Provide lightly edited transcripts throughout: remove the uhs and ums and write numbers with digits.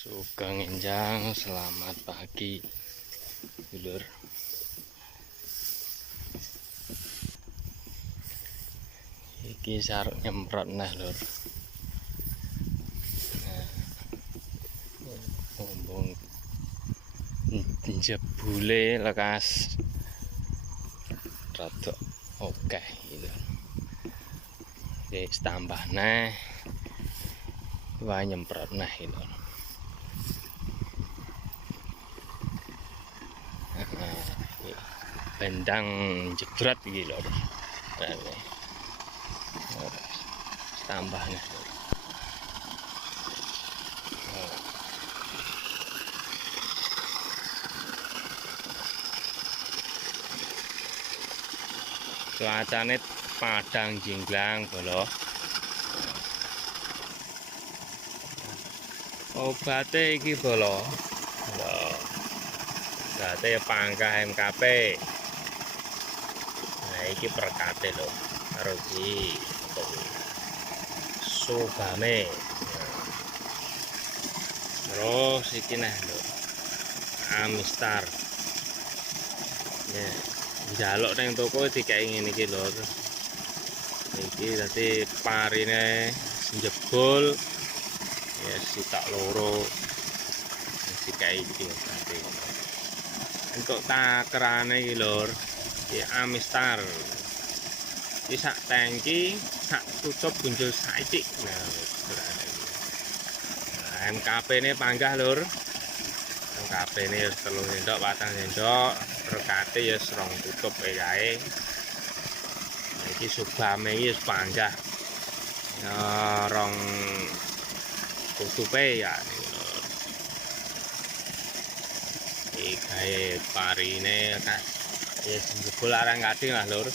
Sugeng Enjang, selamat pagi, Lur. Iki saruk nyemprot nah, Lur. Bumbung jebule lekas rada oke gitu. Wis tambah neh. Wah nyemprot nah gitu. Bendang jebret iki lho. Tambah nih. Cuacane padang jinglang bolo. Obate iki bolo. Obate pangkah MKP. Nah iki perkate lho. Karo iki Subame. Terus iki nah lho. Amistar. Ya, njaluk ning toko dikek ngene iki lho. Iki dadi parine jebol. Ya sitak loro. Dikek iki dadi. Engko takerane iki lho. Ya Amistar. Iki sak tangki, sak tutup bunjul saiki. Nah, MKP ini panggah lur. MKP ini 3 sendok, 4 sendok, berkate ya serong tutup kae. Iki Subame iki wis panggah. Rong tutupe ya. Iki kae parine kan ya jebol arang kading lah lur.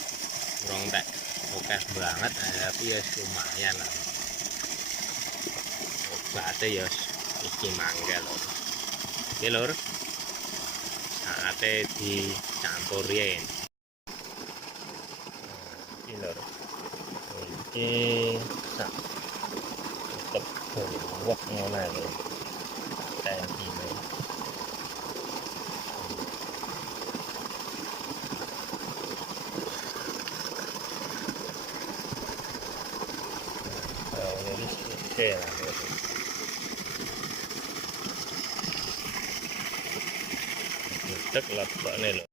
Urung tek oke banget tapi ya lumayan lah. Obate ya iki mangga lho. Iki lur. Saate dicampurin. Iki lur. Iki sak tetep wok ngono lho. Tangkine. Oke lah. Cek lebokne lho.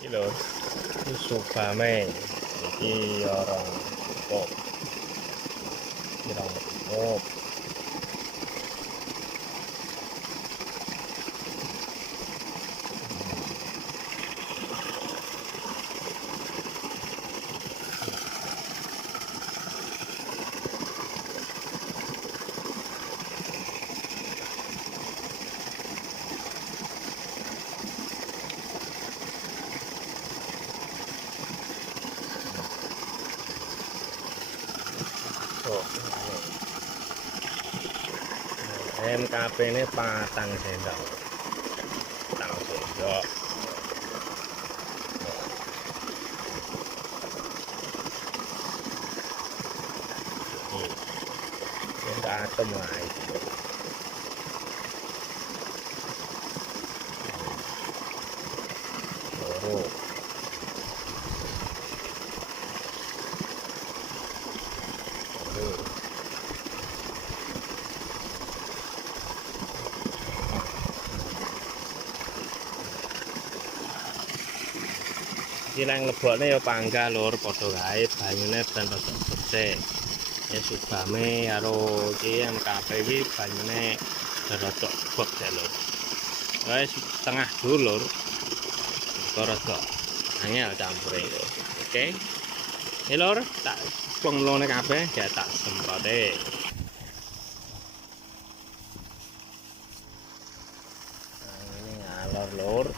Iki lho. Iki Subame. Iki orang kok. Kirang kok. MKP ini 4 sendok. 4 sendok. Ini atom lah itu. Kilang lebokne ya panggah lur, padha kae banyune ben rada bersih. Ya Subame karo iki MKP iki banyune rada bek ya lur. Wis setengah dulur. Kok rada angel campure lho. Oke. Ya lur, tak penglone kabeh ya tak semprote. Nah, ini ngalor lur.